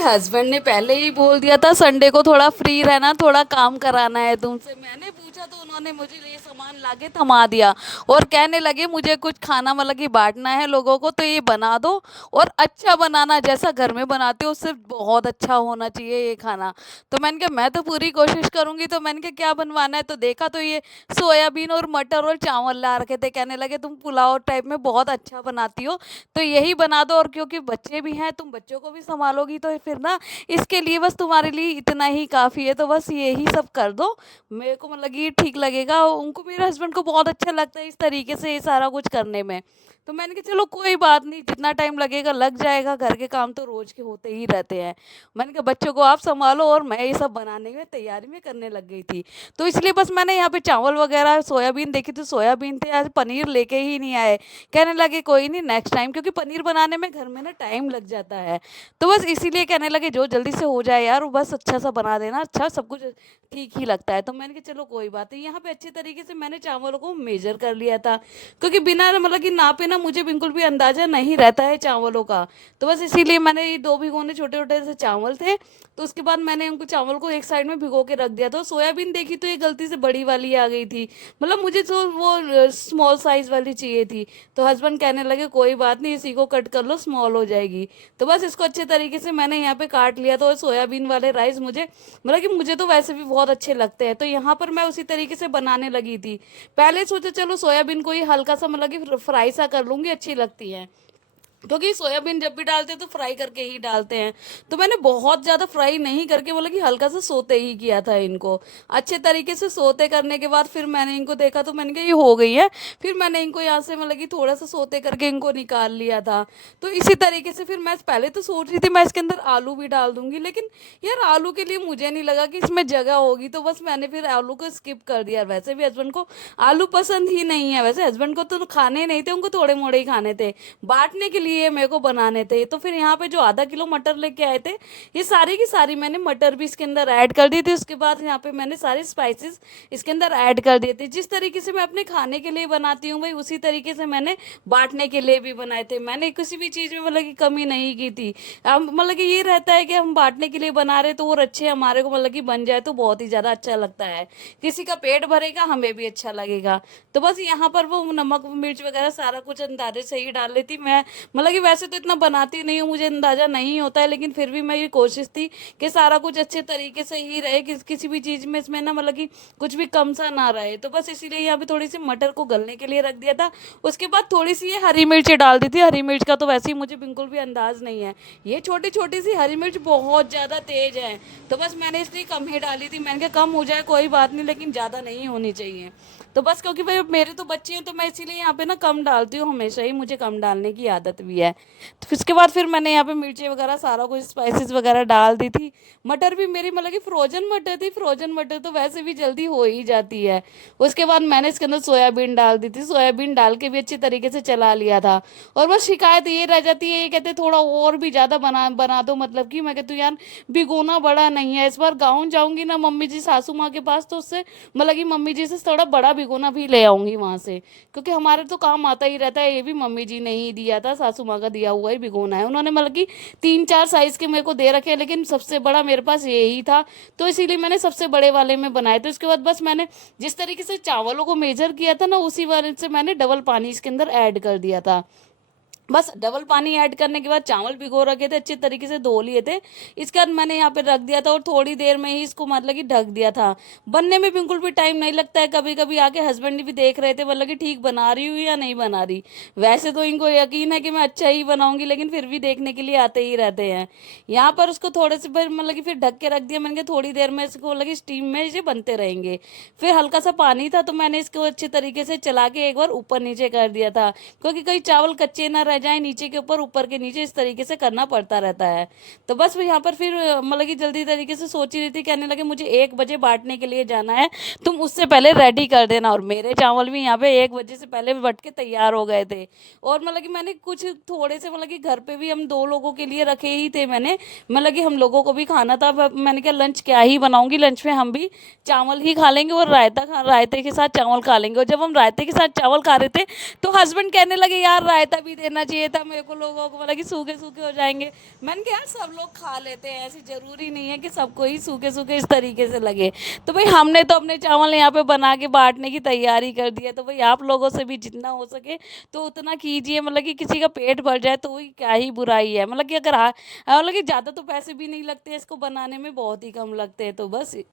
Husband ने पहले ही बोल दिया था संडे को थोड़ा फ्री रहना, थोड़ा काम कराना है तुमसे। मैंने पूछा तो उन्होंने मुझे ये सामान लाके थमा दिया और कहने लगे मुझे कुछ खाना मतलब कि बांटना है लोगों को, तो ये बना दो और अच्छा बनाना, जैसा घर में बनाते हो उससे बहुत अच्छा होना चाहिए ये खाना। तो मैंने कहा मैं तो पूरी कोशिश करूंगी। तो मैंने कहा क्या बनवाना है, तो देखा तो ये सोयाबीन और मटर और चावल ला रखे थे। कहने लगे तुम पुलाव टाइप में बहुत अच्छा बनाती हो, तो यही बना दो, और क्योंकि बच्चे भी हैं तुम बच्चों को भी संभालोगी तो फिर ना इसके लिए बस तुम्हारे लिए इतना ही काफ़ी है, तो बस यही सब कर दो। मेरे को मतलब ये ठीक लगेगा, उनको मेरे हस्बैंड को बहुत अच्छा लगता है इस तरीके से ये सारा कुछ करने में। तो मैंने कहा चलो कोई बात नहीं, जितना टाइम लगेगा लग जाएगा, घर के काम तो रोज के होते ही रहते हैं। मैंने कहा बच्चों को आप संभालो, और मैं ये सब बनाने में तैयारी में करने लग गई थी। तो इसलिए बस मैंने यहाँ पे चावल वगैरह सोयाबीन देखी तो सोयाबीन थे, आज पनीर लेके ही नहीं आए। कहने लगे कोई नहीं नेक्स्ट टाइम, क्योंकि पनीर बनाने में घर में ना टाइम लग जाता है। तो बस इसीलिए कहने लगे जो जल्दी से हो जाए यार, वो बस अच्छा सा बना देना, अच्छा सब कुछ ठीक ही लगता है। तो मैंने कहा चलो कोई बात नहीं। यहाँ पे अच्छे तरीके से मैंने चावलों को मेजर कर लिया था, क्योंकि बिना मतलब कि नापे ना मुझे बिल्कुल भी अंदाजा नहीं रहता है चावलों का। तो बस इसीलिए मैंने ये 2 भिगोने छोटे छोटे से चावल थे, तो उसके बाद मैंने उनको चावल को एक साइड में भिगो के रख दिया था। सोयाबीन देखी तो ये गलती से बड़ी वाली आ गई थी, मतलब मुझे तो वो स्मॉल साइज वाली चाहिए थी। तो हस्बैंड कहने लगे कोई बात नहीं, इसी को कट कर लो, स्मॉल हो जाएगी। तो बस इसको अच्छे तरीके से मैंने यहाँ पे काट लिया था। और सोयाबीन वाले राइस मुझे मतलब कि मुझे तो वैसे भी बहुत अच्छे लगते हैं, तो यहाँ पर मैं उसी तरीके से बनाने लगी थी। पहले सोचा चलो सोयाबीन को ही हल्का सा मतलब कि फ्राई सा कर लूँगी, अच्छी लगती है, क्योंकि सोयाबीन जब भी डालते हैं तो फ्राई करके ही डालते हैं। तो मैंने बहुत ज़्यादा फ्राई नहीं करके बोला कि हल्का सा सोते ही किया था इनको। अच्छे तरीके से सोते करने के बाद फिर मैंने इनको देखा, तो मैंने कहा ये हो गई है। फिर मैंने इनको यहाँ से मतलब कि थोड़ा सा सोते करके इनको निकाल लिया था। तो इसी तरीके से फिर मैं पहले तो सोच रही थी मैं इसके अंदर आलू भी डाल दूंगी, लेकिन यार आलू के लिए मुझे नहीं लगा कि इसमें जगह होगी, तो बस मैंने फिर आलू को स्किप कर दिया। वैसे भी हस्बैंड को आलू पसंद ही नहीं है, वैसे हस्बैंड को तो खाने नहीं थे, उनको थोड़े मोड़े ही खाने थे, बांटने के लिए मेरे को बनाने थे। तो फिर यहाँ पे जो आधा किलो मटर लेके आए थे, ये सारी की सारी मैंने मटर भी इसके अंदर ऐड कर दी थी। उसके बाद यहाँ पे मैंने सारे स्पाइसेस इसके अंदर ऐड कर दिए थे। जिस तरीके से मैं अपने खाने के लिए बनाती हूँ भाई, उसी तरीके से मैंने बांटने के लिए भी बनाए थे। मैंने किसी भी चीज़ में मतलब कि कमी नहीं की थी। हम मतलब कि ये रहता है कि हम बांटने के लिए बना रहे तो और अच्छे हमारे को मतलब कि बन जाए तो बहुत ही ज़्यादा अच्छा लगता है। किसी का पेट भरेगा, हमें भी अच्छा लगेगा। तो बस यहाँ पर वो नमक मिर्च वगैरह सारा कुछ अंदाजे से ही डाल लेती मैं। मतलब कि वैसे तो इतना बनाती नहीं हूँ, मुझे अंदाजा नहीं होता है, लेकिन फिर भी मैं ये कोशिश थी कि सारा कुछ अच्छे तरीके से ही रहे, किसी भी चीज़ में इसमें ना मतलब कि कुछ भी कम सा ना रहे। तो बस इसीलिए यहाँ पे थोड़ी सी मटर को गलने के लिए रख दिया था। उसके बाद थोड़ी सी ये हरी मिर्च डाल दी थी। हरी मिर्च का तो वैसे ही मुझे बिल्कुल भी अंदाज नहीं है, ये छोटी छोटी सी हरी मिर्च बहुत ज़्यादा तेज है, तो बस मैंने इसलिए कम ही डाली थी। मैंने कहा कम हो जाए कोई बात नहीं, लेकिन ज़्यादा नहीं होनी चाहिए। तो बस क्योंकि भाई मेरे तो बच्चे हैं, तो मैं इसीलिए यहाँ पे ना कम डालती हूँ, हमेशा ही मुझे कम डालने की आदत भी है। तो फिर उसके बाद फिर मैंने यहाँ पे मिर्ची वगैरह सारा कुछ स्पाइसेस वगैरह डाल दी थी। मटर भी मेरी मतलब कि फ्रोजन मटर थी, फ्रोजन मटर तो वैसे भी जल्दी हो ही जाती है। उसके बाद मैंने इसके अंदर सोयाबीन डाल दी थी, सोयाबीन डाल के भी अच्छी तरीके से चला लिया था। और बस शिकायत ये रह जाती है, ये कहते थोड़ा और भी ज़्यादा बना बना दो, मतलब कि मैं कहती हूँ यार भिगोना बड़ा नहीं है। इस बार गाँव जाऊँगी ना मम्मी जी सासू माँ के पास, तो उससे मतलब कि मम्मी जी से थोड़ा बड़ा भिगोना भी ले आऊँगी वहाँ से, क्योंकि हमारे तो काम आता ही रहता है। ये भी मम्मी जी ने ही दिया था, सासू माँ का दिया हुआ ही भिगोना है। उन्होंने मतलब कि 3-4 साइज़ के मेरे को दे रखे हैं, लेकिन सबसे बड़ा मेरे पास यही था, तो इसीलिए मैंने सबसे बड़े वाले में बनाए। तो इसके बाद बस मैंने जिस तरीके से चावलों को मेजर किया था ना, उसी वाले से मैंने डबल पानी इसके अंदर ऐड कर दिया था। बस डबल पानी ऐड करने के बाद चावल भिगो रखे थे, अच्छे तरीके से धो लिए थे। इसके बाद मैंने यहाँ पे रख दिया था और थोड़ी देर में ही इसको मतलब कि ढक दिया था। बनने में बिल्कुल भी टाइम नहीं लगता है। कभी कभी आके हस्बैंड भी देख रहे थे, मतलब कि ठीक बना रही हूँ या नहीं बना रही। वैसे तो इनको यकीन है कि मैं अच्छा ही बनाऊंगी, लेकिन फिर भी देखने के लिए आते ही रहते हैं। यहाँ पर उसको थोड़े से फिर मतलब कि फिर ढक के रख दिया। मैंने कहा थोड़ी देर में इसको मतलब कि स्टीम में ये बनते रहेंगे। फिर हल्का सा पानी था, तो मैंने इसको अच्छे तरीके से चला के एक बार ऊपर नीचे कर दिया था, क्योंकि कई चावल कच्चे ना रह जाए, नीचे के ऊपर ऊपर के नीचे इस तरीके से करना पड़ता रहता है। तो बस यहाँ पर फिर मतलब कि जल्दी तरीके से सोच ही रही थी, कहने लगे मुझे 1 बजे बांटने के लिए जाना है, तुम उससे पहले रेडी कर देना। और मेरे चावल भी यहाँ पे 1 बजे से पहले बट के तैयार हो गए थे। और मतलब कि मैंने कुछ थोड़े से मतलब कि घर पे भी हम 2 लोगों के लिए रखे ही थे मैंने, मतलब कि हम लोगों को भी खाना था। मैंने कहा लंच क्या ही बनाऊंगी, लंच में हम भी चावल ही खा लेंगे और रायते के साथ चावल खा लेंगे। और जब हम रायते के साथ चावल खा रहे थे, तो हस्बैंड कहने लगे यार रायता भी देना चाहिए था मेरे को लोगों को, मतलब कि सूखे सूखे हो जाएंगे। मैंने कहा यार सब लोग खा लेते हैं, ऐसी ज़रूरी नहीं है कि सबको ही सूखे सूखे इस तरीके से लगे। तो भाई हमने तो अपने चावल यहाँ पे बना के बांटने की तैयारी कर दी है, तो भाई आप लोगों से भी जितना हो सके तो उतना कीजिए, मतलब कि किसी का पेट भर जाए तो वही क्या ही बुराई है। मतलब कि अगर मतलब कि ज़्यादा तो पैसे भी नहीं लगते इसको बनाने में, बहुत ही कम लगते हैं, तो बस